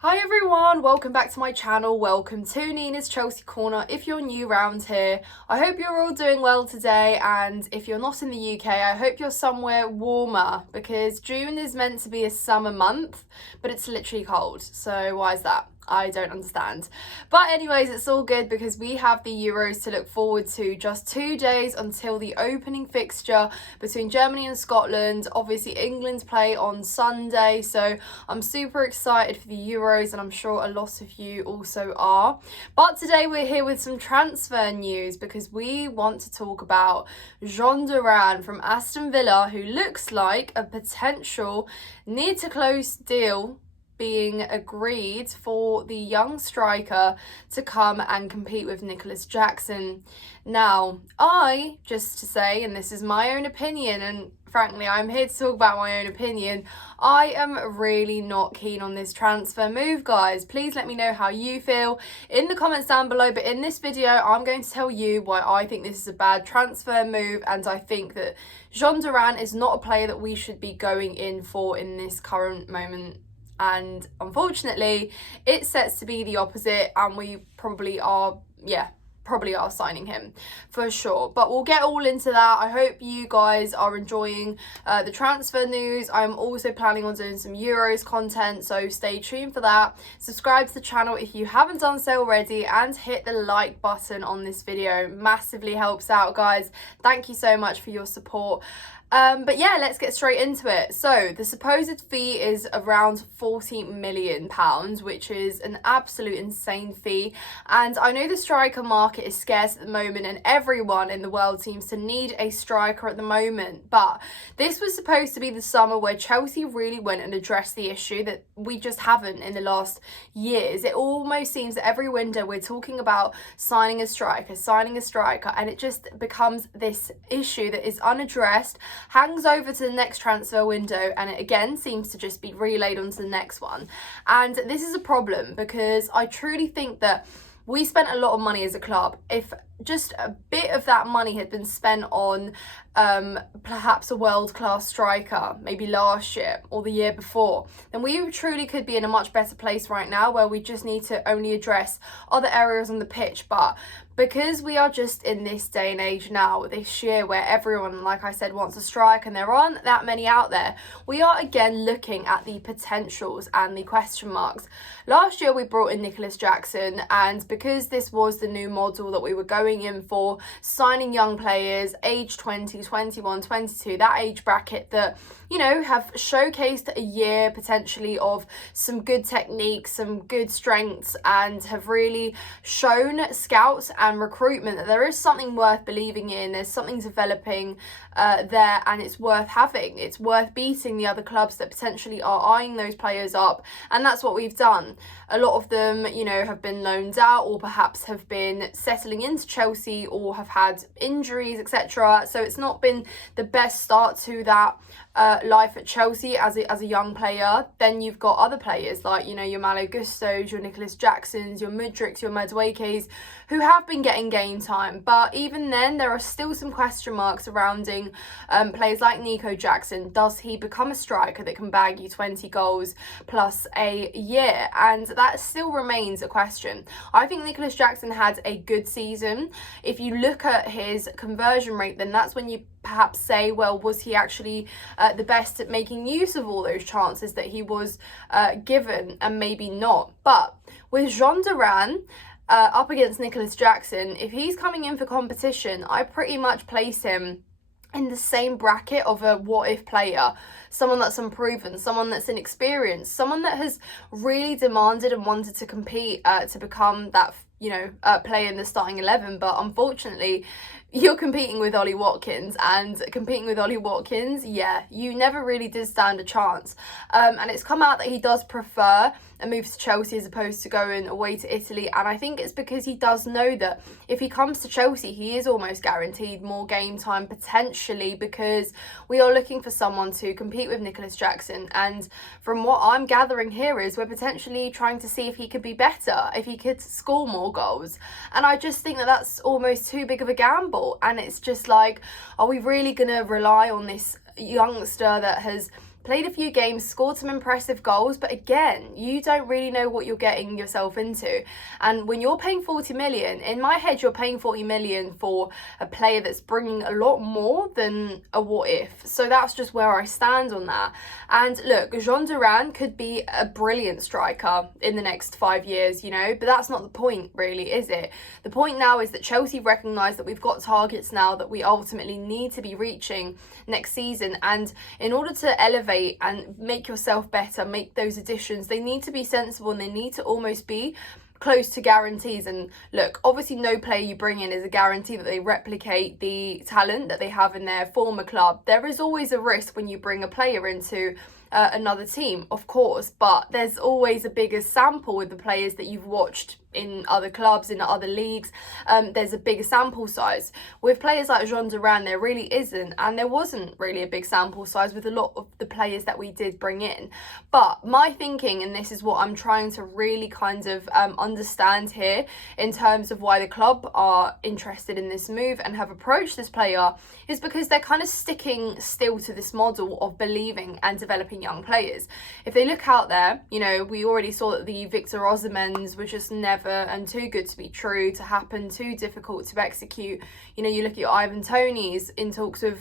Hi everyone, welcome back to my channel. Welcome to Nina's Chelsea Corner. If you're new round here, I hope you're all doing well today, and if you're not in the UK, I hope you're somewhere warmer because June is meant to be a summer month, but it's literally cold. So why is that? I don't understand. But anyways, it's all good because we have the Euros to look forward to. Just 2 days until the opening fixture between Germany and Scotland. Obviously, England play on Sunday, so I'm super excited for the Euros, and I'm sure a lot of you also are. But today we're here with some transfer news because we want to talk about Jhon Duran from Aston Villa, who looks like a potential near to close deal being agreed for the young striker to come and compete with Nicolas Jackson. Now, just to say, and this is my own opinion, and frankly, I'm here to talk about my own opinion, I am really not keen on this transfer move, guys. Please let me know how you feel in the comments down below. But in this video, I'm going to tell you why I think this is a bad transfer move, and I think that Jhon Duran is not a player that we should be going in for in this current moment. And unfortunately, it sets to be the opposite, and we probably are signing him for sure. But we'll get all into that. I hope you guys are enjoying the transfer news. I'm also planning on doing some Euros content, so stay tuned for that. Subscribe to the channel if you haven't done so already, and hit the like button on this video. Massively helps out, guys. Thank you so much for your support. But yeah, let's get straight into it. So the supposed fee is around £40 million, which is an absolute insane fee. And I know the striker market is scarce at the moment, and everyone in the world seems to need a striker at the moment. But this was supposed to be the summer where Chelsea really went and addressed the issue that we just haven't in the last years. It almost seems that every window we're talking about signing a striker, and it just becomes this issue that is unaddressed, hangs over to the next transfer window, and it again seems to just be relayed onto the next one. And this is a problem because I truly think that we spent a lot of money as a club. If just a bit of that money had been spent on perhaps a world-class striker, maybe last year or the year before, then we truly could be in a much better place right now, where we just need to only address other areas on the pitch. But because we are just in this day and age now, this year, where everyone, like I said, wants a strike and there aren't that many out there, we are again looking at the potentials and the question marks. Last year we brought in Nicolas Jackson, and because this was the new model that we were going in for, signing young players age 20, 21, 22, that age bracket that, you know, have showcased a year potentially of some good techniques, some good strengths, and have really shown scouts and recruitment that there is something worth believing in, there's something developing there, and it's worth having. It's worth beating the other clubs that potentially are eyeing those players up, and that's what we've done. A lot of them, you know, have been loaned out, or perhaps have been settling into Chelsea, or have had injuries, etc. So it's not been the best start to that life at Chelsea as a young player. Then you've got other players like, you know, your Malo Gustos, your Nicolas Jacksons, your Mudriks, your Maduekes, who have been getting game time. But even then, there are still some question marks surrounding players like Nico Jackson. Does he become a striker that can bag you 20 goals plus a year? And that still remains a question. I think Nicolas Jackson had a good season. If you look at his conversion rate, then that's when you perhaps say, well, was he actually the best at making use of all those chances that he was given? And maybe not. But with Jhon Duran up against Nicolas Jackson, if he's coming in for competition, I pretty much place him in the same bracket of a what-if player, someone that's unproven, someone that's inexperienced, someone that has really demanded and wanted to compete to become that, you know, player in the starting 11. But unfortunately, you're competing with Ollie Watkins, and competing with Ollie Watkins, yeah, you never really did stand a chance. And it's come out that he does prefer a move to Chelsea as opposed to going away to Italy, and I think it's because he does know that if he comes to Chelsea, he is almost guaranteed more game time potentially, because we are looking for someone to compete with Nicolas Jackson. And from what I'm gathering here is we're potentially trying to see if he could be better, if he could score more goals. And I just think that that's almost too big of a gamble. And it's just like, are we really going to rely on this youngster that has played a few games, scored some impressive goals, but again, you don't really know what you're getting yourself into. And when you're paying 40 million, in my head, you're paying 40 million for a player that's bringing a lot more than a what if. So that's just where I stand on that. And look, Jhon Durán could be a brilliant striker in the next 5 years, you know, but that's not the point really, is it? The point now is that Chelsea recognise that we've got targets now that we ultimately need to be reaching next season, and in order to elevate and make yourself better, make those additions, they need to be sensible and they need to almost be close to guarantees. And look, obviously no player you bring in is a guarantee that they replicate the talent that they have in their former club. There is always a risk when you bring a player into another team, of course, but there's always a bigger sample with the players that you've watched in other clubs, in other leagues. There's a bigger sample size. With players like Jhon Durán, there really isn't, and there wasn't really a big sample size with a lot of the players that we did bring in. But my thinking, and this is what I'm trying to really kind of understand here in terms of why the club are interested in this move and have approached this player, is because they're kind of sticking still to this model of believing and developing young players. If they look out there, you know, we already saw that the Victor Osimhen's was just never and too good to be true, to happen, too difficult to execute. You know, you look at your Ivan Toney's in talks of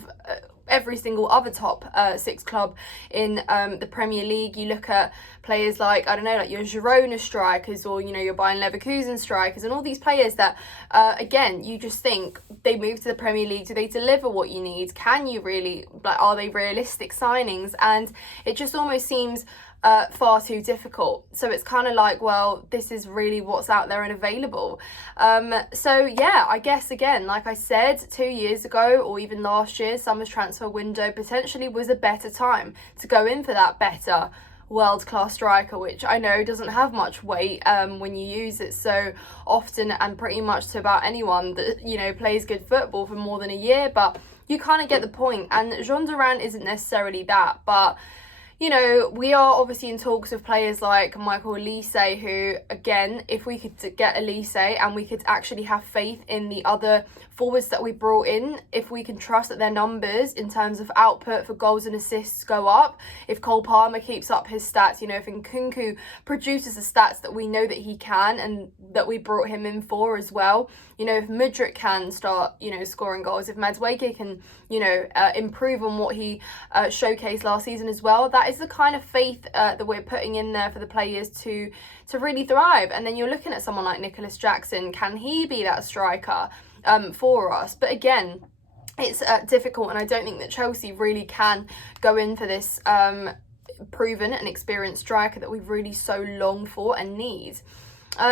every single other top 6 club in the Premier League. You look at players like, I don't know, like your Girona strikers, or, you know, your Bayern Leverkusen strikers, and all these players that, again, you just think they move to the Premier League. Do they deliver what you need? Can you really, like, are they realistic signings? And it just almost seems far too difficult. So it's kind of like, well, this is really what's out there and available. So yeah, I guess again, like I said, 2 years ago or even last year, summer's transfer window potentially was a better time to go in for that better world-class striker, which I know doesn't have much weight when you use it so often and pretty much to about anyone that, you know, plays good football for more than a year. But you kind of get the point. And Jhon Durán isn't necessarily that, but you know, we are obviously in talks of players like Michael Olise, who, again, if we could get Olise and we could actually have faith in the other forwards that we brought in, if we can trust that their numbers in terms of output for goals and assists go up, if Cole Palmer keeps up his stats, you know, if Nkunku produces the stats that we know that he can and that we brought him in for as well, you know, if Mudryk can start, you know, scoring goals, if Madueke can, you know, improve on what he showcased last season as well, that is the kind of faith that we're putting in there for the players to really thrive. And then you're looking at someone like Nicolas Jackson. Can he be that striker for us? But again, it's difficult, and I don't think that Chelsea really can go in for this proven and experienced striker that we've really so longed for and need.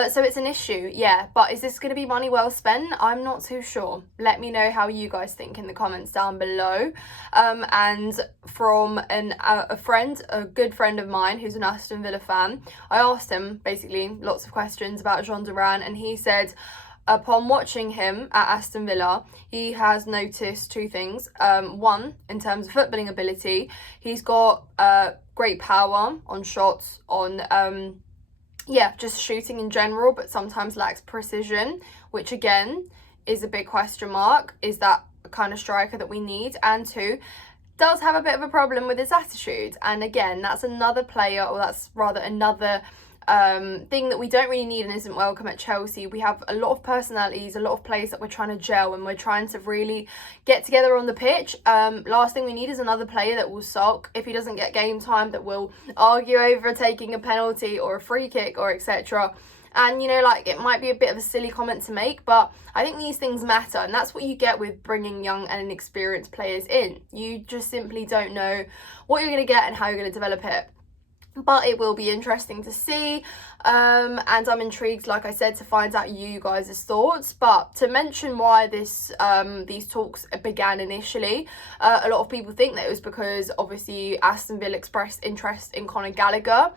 So it's an issue, yeah, but is this going to be money well spent? I'm not too sure. Let me know how you guys think in the comments down below. And from a good friend of mine who's an Aston Villa fan, I asked him basically lots of questions about Jhon Durán, and he said upon watching him at Aston Villa, he has noticed 2 things. One, in terms of footballing ability, he's got great power on shots, on just shooting in general, but sometimes lacks precision, which again is a big question mark. Is that a kind of striker that we need? And 2, does have a bit of a problem with his attitude. And again, that's another player, or that's rather another thing that we don't really need and isn't welcome at Chelsea. We have a lot of personalities, a lot of players that we're trying to gel, and we're trying to really get together on the pitch. Last thing we need is another player that will sulk if he doesn't get game time, that will argue over taking a penalty or a free kick or etc. And, you know, like, it might be a bit of a silly comment to make, but I think these things matter, and that's what you get with bringing young and inexperienced players in. You just simply don't know what you're going to get and how you're going to develop it. But it will be interesting to see, and I'm intrigued, like I said, to find out you guys' thoughts. But to mention why these talks began initially, a lot of people think that it was because obviously Aston Villa expressed interest in Conor Gallagher,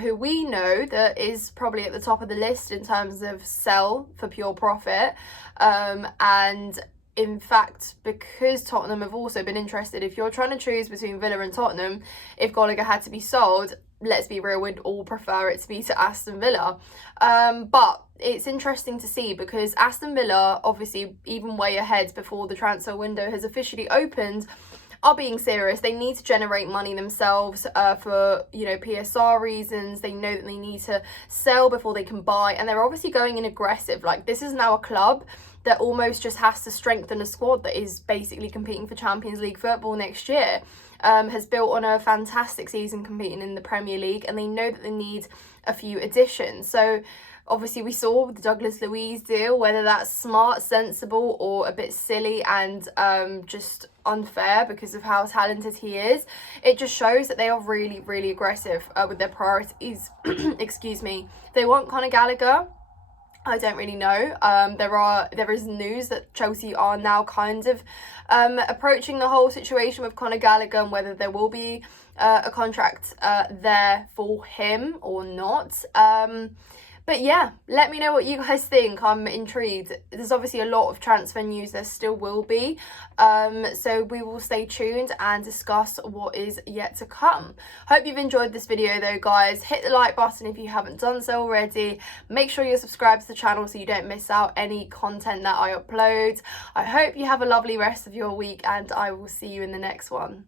who we know that is probably at the top of the list in terms of sell for pure profit, and in fact, because Tottenham have also been interested, if you're trying to choose between Villa and Tottenham, if Gallagher had to be sold, let's be real, we'd all prefer it to be to Aston Villa. But it's interesting to see, because Aston Villa, obviously, even way ahead before the transfer window has officially opened, are being serious. They need to generate money themselves for, you know, PSR reasons. They know that they need to sell before they can buy, and they're obviously going in aggressive. Like, this is now a club that almost just has to strengthen a squad that is basically competing for Champions League football next year. Has built on a fantastic season competing in the Premier League, and they know that they need a few additions. So obviously we saw the Douglas Luiz deal, whether that's smart, sensible, or a bit silly and just unfair because of how talented he is. It just shows that they are really, really aggressive with their priorities. Excuse me. They want Conor Gallagher. I don't really know. There is news that Chelsea are now kind of approaching the whole situation with Conor Gallagher and whether there will be a contract there for him or not. But yeah, let me know what you guys think. I'm intrigued. There's obviously a lot of transfer news. There still will be. So we will stay tuned and discuss what is yet to come. Hope you've enjoyed this video though, guys. Hit the like button if you haven't done so already. Make sure you're subscribed to the channel so you don't miss out any content that I upload. I hope you have a lovely rest of your week, and I will see you in the next one.